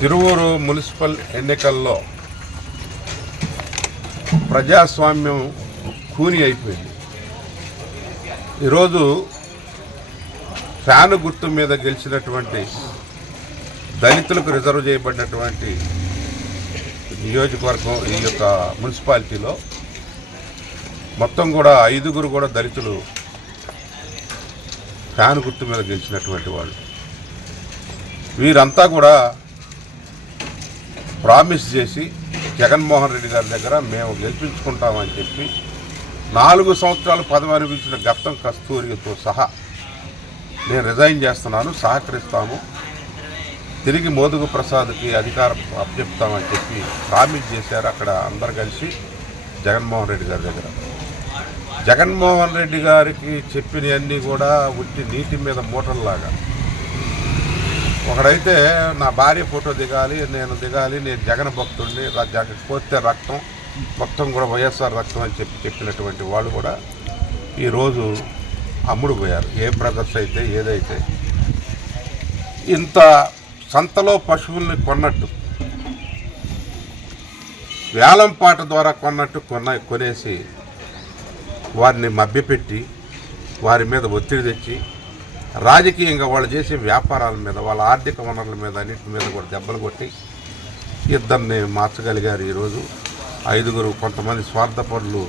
Tiruvuru municipal ఎన్నికల్లో ప్రజాస్వామ్యం కూని అయిపోయింది. ఈరోజు ఫ్యాను గుర్తు మీద గెలిచినటువంటి దళితులకు రిజర్వ్ చేయబడినటువంటి నియోజకవర్గం ఈ యొక్క మున్సిపాలిటీలో మొత్తం కూడా 5 కూడా దళితులు ఫ్యాను గుర్తు మీద గెలిచినటువంటి వాళ్ళు. వీరంతా కూడా ప్రామిస్ చేసి జగన్మోహన్ రెడ్డి గారి దగ్గర మేము గెలిపించుకుంటామని చెప్పి 4 సంవత్సరాలు పదవి అనుభవించిన గతం కస్తూరితో సహా నేను రిజైన్ చేస్తున్నాను, సహకరిస్తాము, తిరిగి మోదుగు ప్రసాద్కి అధికారం అప్పచెప్తామని చెప్పి ప్రామిస్ చేశారు. అక్కడ అందరు కలిసి జగన్మోహన్ రెడ్డి గారి దగ్గర జగన్మోహన్ రెడ్డి గారికి చెప్పినవన్నీ కూడా ఉట్టి నీటి మీద మూటల్లాగా. ఒకడైతే నా భార్య ఫోటో దిగాలి, నేను జగన్ భక్తుడిని, పోతే రక్తం మొత్తం కూడా వైఎస్ఆర్ రక్తం అని చెప్పినటువంటి వాళ్ళు కూడా ఈరోజు అమ్ముడు పోయారు. ఏ బ్రదర్స్ అయితే ఏదైతే ఇంత సంతలో పశువుల్ని కొన్నట్టు, వేలం పాట ద్వారా కొన్నట్టు కొనేసి వారిని మభ్యపెట్టి వారి మీద ఒత్తిడి తెచ్చి రాజకీయంగా వాళ్ళు చేసే వ్యాపారాల మీద, వాళ్ళ ఆర్థిక వనరుల మీద, అన్నింటి మీద కూడా దెబ్బలు కొట్టి ఇద్దరిని మార్చగలిగారు. ఈరోజు 5 కొంతమంది స్వార్థపరులు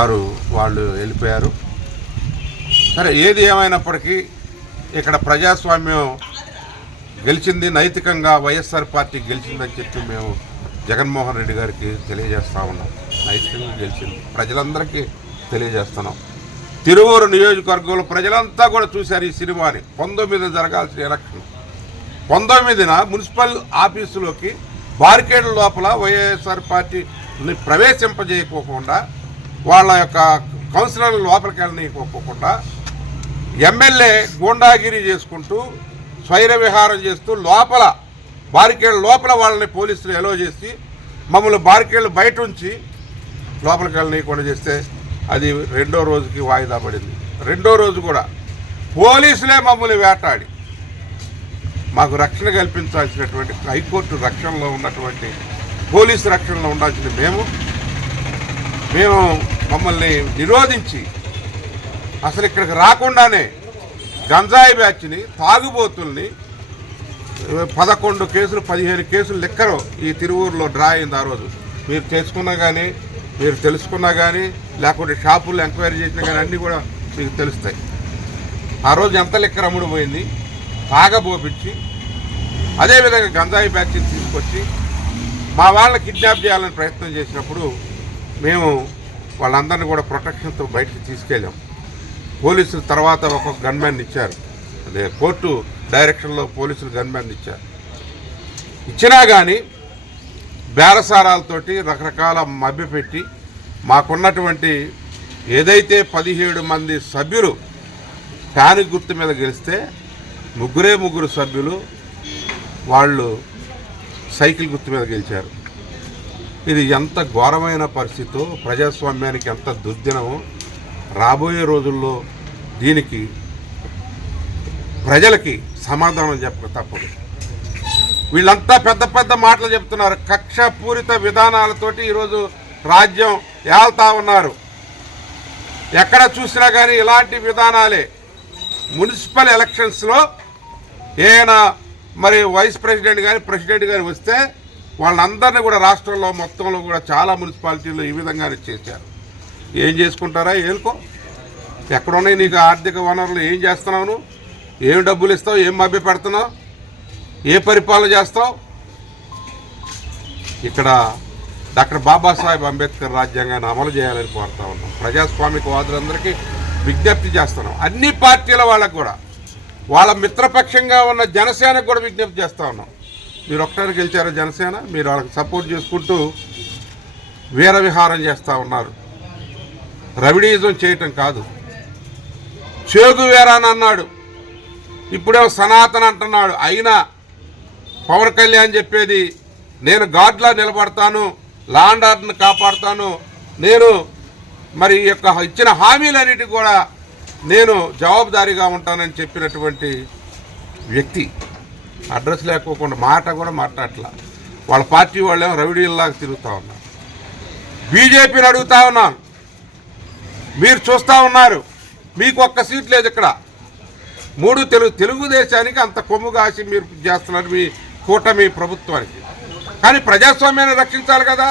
6 వాళ్ళు వెళ్ళిపోయారు. సరే, ఏది ఏమైనప్పటికీ ఇక్కడ ప్రజాస్వామ్యం గెలిచింది, నైతికంగా వైఎస్ఆర్ పార్టీ గెలిచిందని చెప్పి మేము జగన్మోహన్ రెడ్డి గారికి తెలియజేస్తూ ఉన్నాం. నైతికంగా గెలిచింది, ప్రజలందరికీ తెలియజేస్తున్నాం. తిరువూరు నియోజకవర్గంలో ప్రజలంతా కూడా చూశారు ఈ సినిమాని. 19 జరగాల్సిన ఎలక్షన్ 19న మున్సిపల్ ఆఫీసులోకి బారికేడ్ల లోపల వైఎస్ఆర్ పార్టీని ప్రవేశింపజేయకోకుండా, వాళ్ళ యొక్క కౌన్సిలర్ల లోపలికి వెళ్ళనీయకోకుండా ఎమ్మెల్యే గూండాగిరి చేసుకుంటూ స్వైర విహారం చేస్తూ లోపల బారికేడ్ల లోపల వాళ్ళని పోలీసులు ఎలో చేసి మమ్మల్ని బారికేడ్లు బయట ఉంచి లోపలికి వెళ్ళనీయకుండా చేస్తే అది 2వ రోజుకి వాయిదా పడింది. 2వ రోజు కూడా పోలీసులే మమ్మల్ని వేటాడి మాకు రక్షణ కల్పించాల్సినటువంటి, హైకోర్టు రక్షణలో ఉన్నటువంటి, పోలీసు రక్షణలో ఉండాల్సిన మేము మమ్మల్ని నిరోధించి అసలు ఇక్కడికి రాకుండానే గంజాయి బ్యాచ్ని, తాగుబోతుల్ని 11 కేసులు 15 కేసులు లెక్కరు ఈ తిరువూరులో డ్రా అయింది. ఆ రోజు మీరు చేసుకున్నా కానీ, మీరు తెలుసుకున్నా కానీ, లేకుంటే షాపుల్లో ఎంక్వైరీ చేసినా కానీ అన్నీ కూడా మీకు తెలుస్తాయి. ఆ రోజు ఎంత లెక్కర అమ్ముడు పోయింది, తాగబోపించి అదేవిధంగా గంజాయి బ్యాచ్ని తీసుకొచ్చి మా వాళ్ళని కిడ్నాప్ చేయాలని ప్రయత్నం చేసినప్పుడు మేము వాళ్ళందరినీ కూడా ప్రొటెక్షన్తో బయటికి తీసుకెళ్ళాం. పోలీసులు తర్వాత ఒక గన్మ్యాన్ ఇచ్చారు, అదే కోర్టు డైరెక్షన్లో పోలీసులు గన్మ్యాన్ ఇచ్చినా కానీ బేరసారాలతోటి రకరకాల మభ్యపెట్టి మాకున్నటువంటి ఏదైతే 17 మంది సభ్యులు ఫ్యాను గుర్తు మీద గెలిస్తే 3 సభ్యులు వాళ్ళు సైకిల్ గుర్తు మీద గెలిచారు. ఇది ఎంత ఘోరమైన పరిస్థితో, ప్రజాస్వామ్యానికి ఎంత దుర్దినమో. రాబోయే రోజుల్లో దీనికి ప్రజలకి సమాధానం చెప్పక తప్పదు. వీళ్ళంతా పెద్ద మాటలు చెప్తున్నారు, కక్షపూరిత విధానాలతోటి ఈరోజు రాజ్యం ఏళ్తా ఉన్నారు. ఎక్కడ చూసినా కానీ ఇలాంటి విధానాలే. మున్సిపల్ ఎలక్షన్స్లో ఏమైనా మరి వైస్ ప్రెసిడెంట్ కానీ ప్రెసిడెంట్ కానీ వస్తే వాళ్ళందరినీ కూడా రాష్ట్రంలో మొత్తంలో కూడా చాలా మున్సిపాలిటీల్లో ఈ విధంగానే చేశారు. ఏం చేసుకుంటారా, ఏలుకో, ఎక్కడున్నాయి నీకు ఆర్థిక వనరులు, ఏం చేస్తున్నావు, ఏం డబ్బులు ఇస్తావు, ఏం మభ్య పెడుతున్నావు, ఏ పరిపాలన చేస్తావు. ఇక్కడ డాక్టర్ బాబాసాహెబ్ అంబేద్కర్ రాజ్యాంగాన్ని అమలు చేయాలని కోరుతా ఉన్నాం. ప్రజాస్వామికవాదులందరికీ విజ్ఞప్తి చేస్తున్నాం. అన్ని పార్టీల వాళ్ళకు కూడా, వాళ్ళ మిత్రపక్షంగా ఉన్న జనసేనకు కూడా విజ్ఞప్తి చేస్తూ ఉన్నాం. మీరు ఒక్కటానికి గెలిచారు జనసేన, మీరు వాళ్ళకి సపోర్ట్ చేసుకుంటూ వీర విహారం చేస్తూ ఉన్నారు. రవిడీజం చేయటం కాదు. చేగువేరాని అన్నాడు, ఇప్పుడేమో సనాతన అంటున్నాడు. అయినా పవన్ కళ్యాణ్ చెప్పేది నేను గాడ్లా నిలబడతాను, లా అండ్ ఆర్డర్ని కాపాడుతాను, నేను మరి యొక్క ఇచ్చిన హామీలన్నిటి కూడా నేను జవాబుదారీగా ఉంటానని చెప్పినటువంటి వ్యక్తి. అడ్రస్ లేకోకుండా మాట కూడా మాట్లాడట్లా. వాళ్ళ పార్టీ వాళ్ళేమో రౌడీల్లాగా తిరుగుతూ ఉన్నారు. బీజేపీని అడుగుతా ఉన్నాను, మీరు చూస్తూ ఉన్నారు, మీకు ఒక్క సీట్ లేదు ఇక్కడ. 3 తెలుగుదేశానికి అంత కొమ్ము కాసి మీరు చేస్తున్నారు మీ కూటమి ప్రభుత్వానికి. కానీ ప్రజాస్వామ్యాన్ని రక్షించాలి కదా,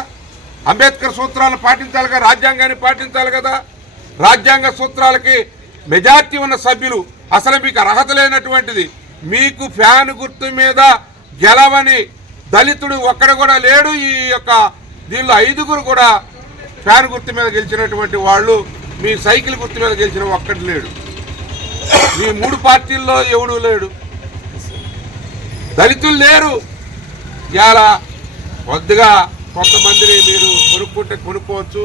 అంబేద్కర్ సూత్రాలను పాటించాలి కదా, రాజ్యాంగాన్ని పాటించాలి కదా. రాజ్యాంగ సూత్రాలకి మెజార్టీ ఉన్న సభ్యులు, అసలు మీకు అర్హత లేనటువంటిది, మీకు ఫ్యాన్ గుర్తు మీద గెలవని దళితుడు ఒక్కడ కూడా లేడు. ఈ యొక్క దీనిలో 5గురు కూడా ఫ్యాన్ గుర్తు మీద గెలిచినటువంటి వాళ్ళు, మీ సైకిల్ గుర్తు మీద గెలిచిన ఒక్కటి లేడు. మీ 3 పార్టీల్లో ఎవడు లేడు, దళితులు లేరు. ఇలా కొద్దిగా కొంతమందిని మీరు కొనుక్కుంటే కొనుక్కోవచ్చు,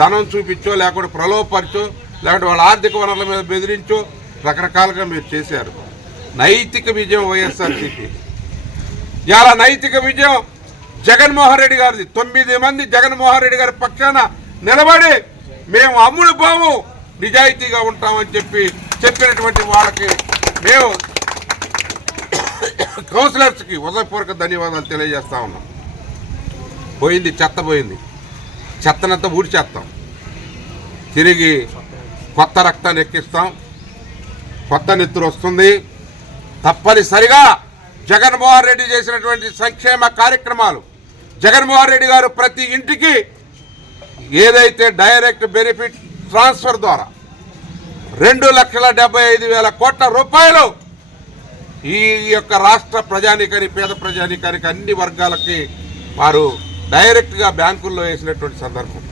ధనం చూపించో, లేకపోతే ప్రలోభపరచో, లేకపోతే వాళ్ళ ఆర్థిక వనరుల మీద బెదిరించో రకరకాలుగా మీరు చేశారు. నైతిక విజయం వైఎస్ఆర్సీపీ. ఇలా నైతిక విజయం జగన్మోహన్ రెడ్డి గారిది. 9 మంది జగన్మోహన్ రెడ్డి గారి పక్షాన నిలబడి మేము అమ్ముడు పోము, నిజాయితీగా ఉంటామని చెప్పినటువంటి వాళ్ళకి మేము కౌన్సిలర్స్కి హృదయపూర్వక ధన్యవాదాలు తెలియజేస్తా ఉన్నాం. పోయింది, చెత్త పోయింది, చెత్తనంతా ఊడ్చేస్తాం, తిరిగి కొత్త రక్తాన్ని ఎక్కిస్తాం, కొత్త నెత్తురు వస్తుంది. తప్పనిసరిగా జగన్మోహన్ రెడ్డి చేసినటువంటి సంక్షేమ కార్యక్రమాలు, జగన్మోహన్ రెడ్డి గారు ప్రతి ఇంటికి ఏదైతే డైరెక్ట్ బెనిఫిట్ ట్రాన్స్ఫర్ ద్వారా 2,75,000 కోట్ల రూపాయలు ఈ యొక్క రాష్ట్ర ప్రజానీకానికి, పేద ప్రజానీకానికి, అన్ని వర్గాలకి వారు డైరెక్ట్గా బ్యాంకుల్లో వేసినటువంటి సందర్భం.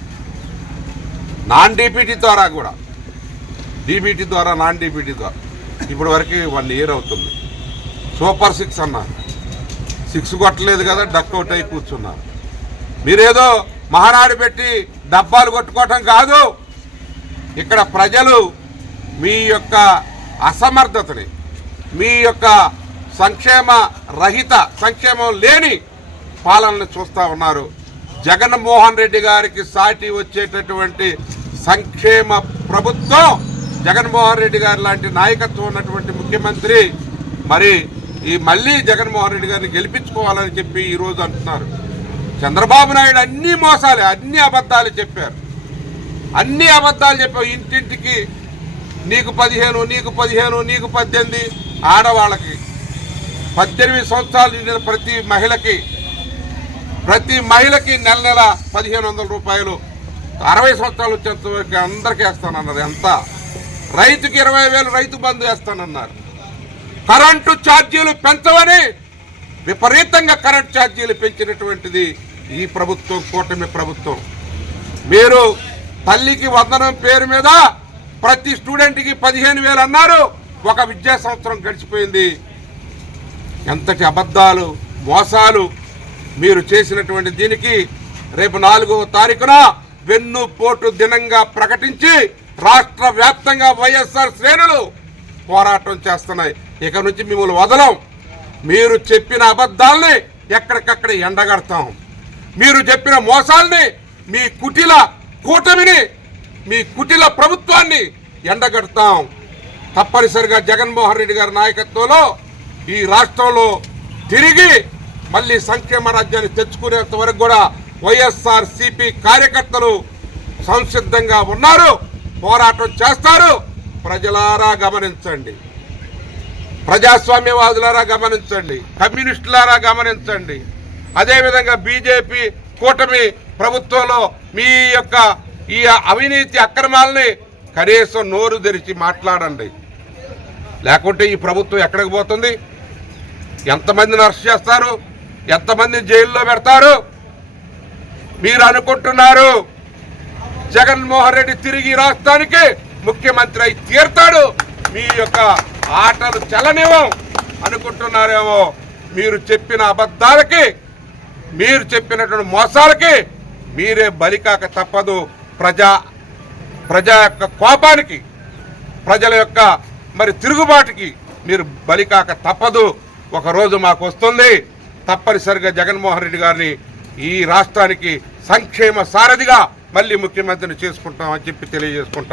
నాన్ డీబీటీ ద్వారా కూడా, డీబీటీ ద్వారా, నాన్ డీబీటీ ద్వారా ఇప్పటి వరకు 1 ఇయర్ అవుతుంది. సూపర్ 6 అన్నారు, 6 కొట్టలేదు కదా, డక్అవుట్ అయి కూర్చున్నారు. మీరేదో మహానాడు పెట్టి డబ్బాలు కొట్టుకోవటం కాదు. ఇక్కడ ప్రజలు మీ యొక్క అసమర్థతని, మీ యొక్క సంక్షేమం లేని పాలనను చూస్తూ ఉన్నారు. జగన్మోహన్ రెడ్డి గారికి సాటి వచ్చేటటువంటి సంక్షేమ ప్రభుత్వం, జగన్మోహన్ రెడ్డి గారి లాంటి నాయకత్వం ఉన్నటువంటి ముఖ్యమంత్రి మరి మళ్ళీ జగన్మోహన్ రెడ్డి గారిని గెలిపించుకోవాలని చెప్పి ఈరోజు అంటున్నారు. చంద్రబాబు నాయుడు అన్ని మోసాలే, అన్ని అబద్ధాలు చెప్పారు, అన్ని అబద్ధాలు చెప్పారు. ఇంటింటికి నీకు 15, నీకు 15, నీకు 18, ఆడవాళ్ళకి 18 సంవత్సరాలు నిండిన ప్రతి మహిళకి నెల 1,500 రూపాయలు, 60 సంవత్సరాలు వచ్చేంత వరకు అందరికీ వేస్తానన్నారు. ఎంత? రైతుకి 20,000 రైతు బంధు వేస్తానన్నారు. కరెంటు ఛార్జీలు పెంచవని విపరీతంగా కరెంటు ఛార్జీలు పెంచినటువంటిది ఈ ప్రభుత్వం, కూటమి ప్రభుత్వం. మీరు తల్లికి వందనం పేరు మీద ప్రతి స్టూడెంట్కి 15,000 అన్నారు. ఒక విద్యా సంవత్సరం గడిచిపోయింది. ఎంతటి అబద్ధాలు, మోసాలు మీరు చేసినటువంటి దీనికి రేపు 4వ తారీఖున వెన్నుపోటు దినంగా ప్రకటించి రాష్ట్ర వ్యాప్తంగా వైఎస్ఆర్ శ్రేణులు పోరాటం చేస్తున్నాయి. ఇక నుంచి మిమ్మల్ని వదలం. మీరు చెప్పిన అబద్ధాలని ఎక్కడికక్కడ ఎండగడతాం. మీరు చెప్పిన మోసాల్ని, మీ కుటిల కూటమిని, మీ కుటిల ప్రభుత్వాన్ని ఎండగడతాం. తప్పనిసరిగా జగన్మోహన్ రెడ్డి గారి నాయకత్వంలో ఈ రాష్ట్రంలో తిరిగి మళ్ళీ సంక్షేమ రాజ్యాన్ని తెచ్చుకునేంత వరకు కూడా వైఎస్ఆర్ సిపి కార్యకర్తలు సంసిద్ధంగా ఉన్నారు, పోరాటం చేస్తారు. ప్రజలారా గమనించండి, ప్రజాస్వామ్యవాదులారా గమనించండి, కమ్యూనిస్టులారా గమనించండి. అదేవిధంగా బీజేపీ కూటమి ప్రభుత్వంలో మీ యొక్క ఈ అవినీతి అక్రమాలని కనీసం నోరు తెరిచి మాట్లాడండి. లేకుంటే ఈ ప్రభుత్వం ఎక్కడికి పోతుంది? ఎంతమందిని అరెస్ట్ చేస్తారు? ఎంతమందిని జైల్లో పెడతారు? మీరు అనుకుంటున్నారు జగన్మోహన్ రెడ్డి తిరిగి రాష్ట్రానికి ముఖ్యమంత్రి అయి తీరుతాడు, మీ యొక్క ఆటలు చెల్లనివ్వం అనుకుంటున్నారేమో. మీరు చెప్పిన అబద్ధాలకి, మీరు చెప్పినటువంటి మోసాలకి మీరే బలికాక తప్పదు. ప్రజా యొక్క కోపానికి, ప్రజల యొక్క మరి తిరుగుబాటుకి మీరు బలికాక తప్పదు. ఒకరోజు మాకు వస్తుంది. తప్పనిసరిగా జగన్మోహన్ రెడ్డి గారిని ఈ రాష్ట్రానికి సంక్షేమ సారథిగా మళ్ళీ ముఖ్యమంత్రిని చేసుకుంటామని చెప్పి తెలియజేసుకుంటాం.